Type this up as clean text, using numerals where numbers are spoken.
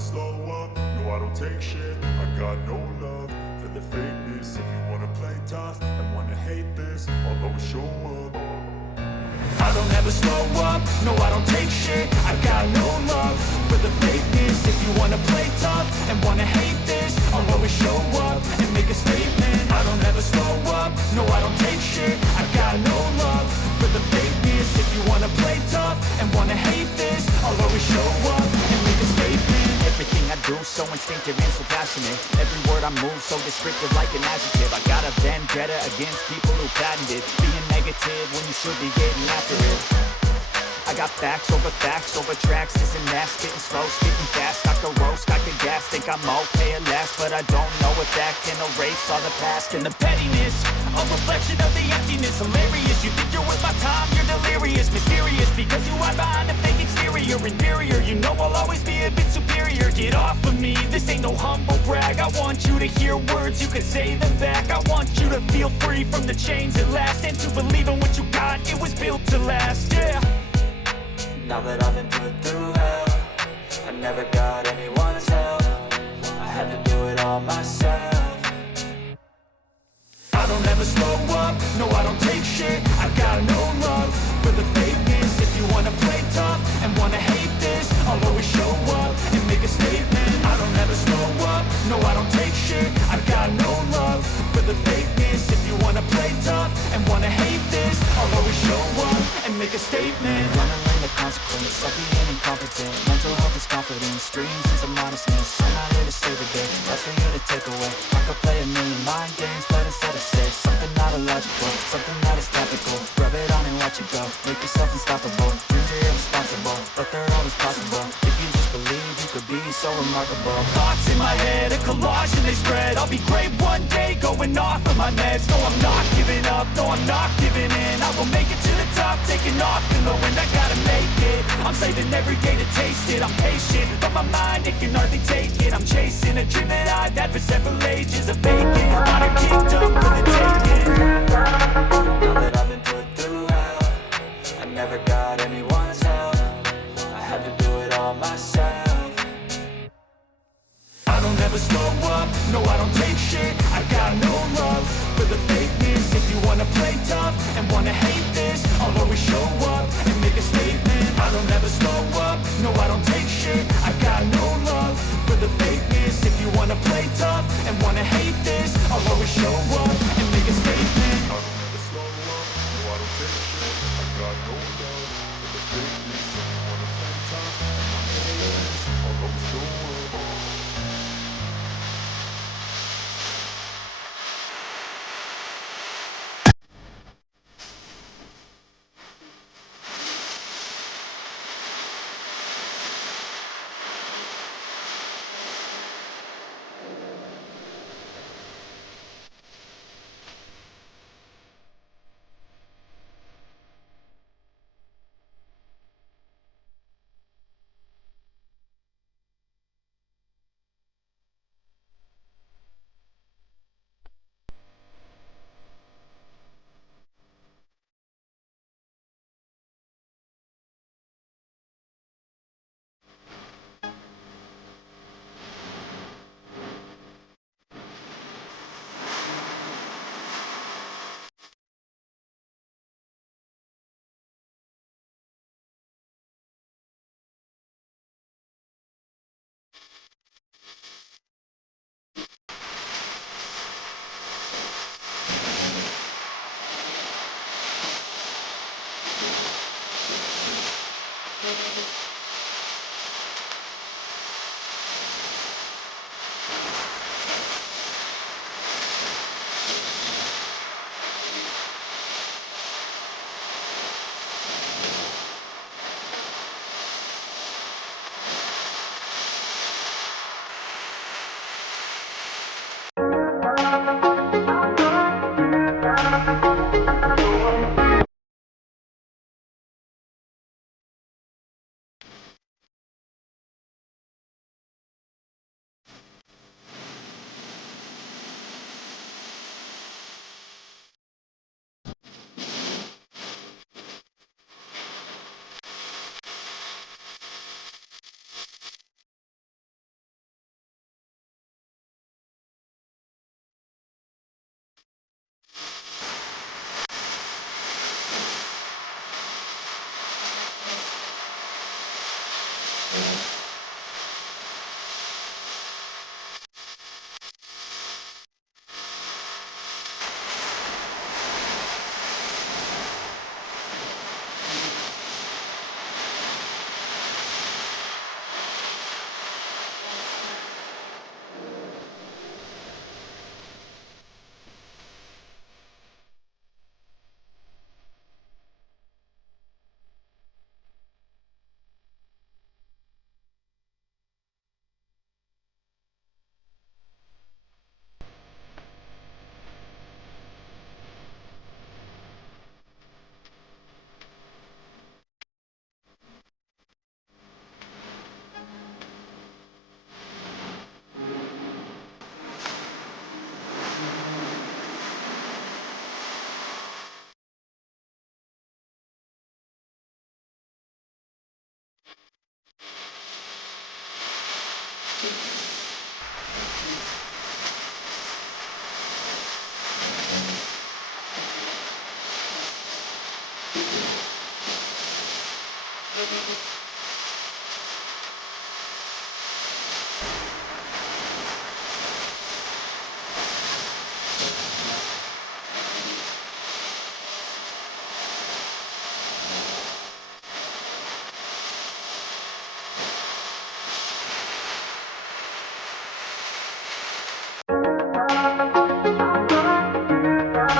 slow up, no I don't take shit. I got no love for the fakeness. If you wanna play tough and wanna hate this, I'll always show up. I don't ever slow up, no I don't take shit. I got no love for the fakeness. If you wanna play tough and wanna hate this, I'll always show up and make a statement. I don't ever slow up, no I don't take shit. I got no love for the fakeness. If you wanna play tough and wanna hate this, I'll always show up and make a statement. Everything I do, so instinctive and so passionate. Every word I move, so descriptive like an adjective. I got a vendetta against people who patented being negative when you should be getting after it. I got facts over tracks. Isn't that spitting slow, spitting fast? I could roast, I could gas. Think I'm okay at last, but I don't know if that can erase all the past. And the pettiness, a reflection of the emptiness. Hilarious, you think you're worth my time, you're delirious. Mysterious, because you hide behind a fake exterior. Inferior, you know I'll always be a bit superior. Get off of me, this ain't no humble brag. I want you to hear words, you can say them back. I want you to feel free from the chains at last, and to believe in what you got, it was built to last, yeah. Now that I've been put through hell, I never got anyone's help. I had to do it all myself. I don't ever slow up, no I don't take shit. I got no love for the fakeness. If you wanna play tough and wanna hate this, I'll always show up and make a statement. I don't ever slow up, no I don't take shit. I got no love for the fakeness. If you wanna play tough and wanna hate this, I'll always show up and make a statement. Gonna learn the consequence of being incompetent. Mental health is confidence, dreams and some modestness. I'm not here to save the day, that's for you to take away. I could play a million mind games, but instead I say something not illogical, something that is topical. Rub it on and watch it go, make yourself unstoppable. Dreams are irresponsible, but they're always possible. If you just believe, you could be so remarkable. Thoughts in my head, a collage and they spread. I'll be great one day, going off of my meds. No, I'm not giving up, no, I'm not giving in. I will make it to the top, taking off in the wind. I gotta make it, I'm saving every day to taste it. I'm patient, but my mind, it can hardly take it. I'm chasing a dream that I've had for several ages. A vacant, on a kingdom for the taking. Now that I've been put through hell, I never got anyone's help. I had to do it all myself. I don't ever slow up, no I don't take shit. I got no love for the fakeness. If you wanna play tough and wanna hate this, I'll always show up and make a statement. I don't ever slow up, no I don't take shit. I got no love for the fakeness. If you wanna play tough and wanna hate this, I'll always show up and make a statement. I don't ever slow up, no I don't take shit. I got no love for the fakeness. If you wanna play tough and wanna hate this, I'll always show up.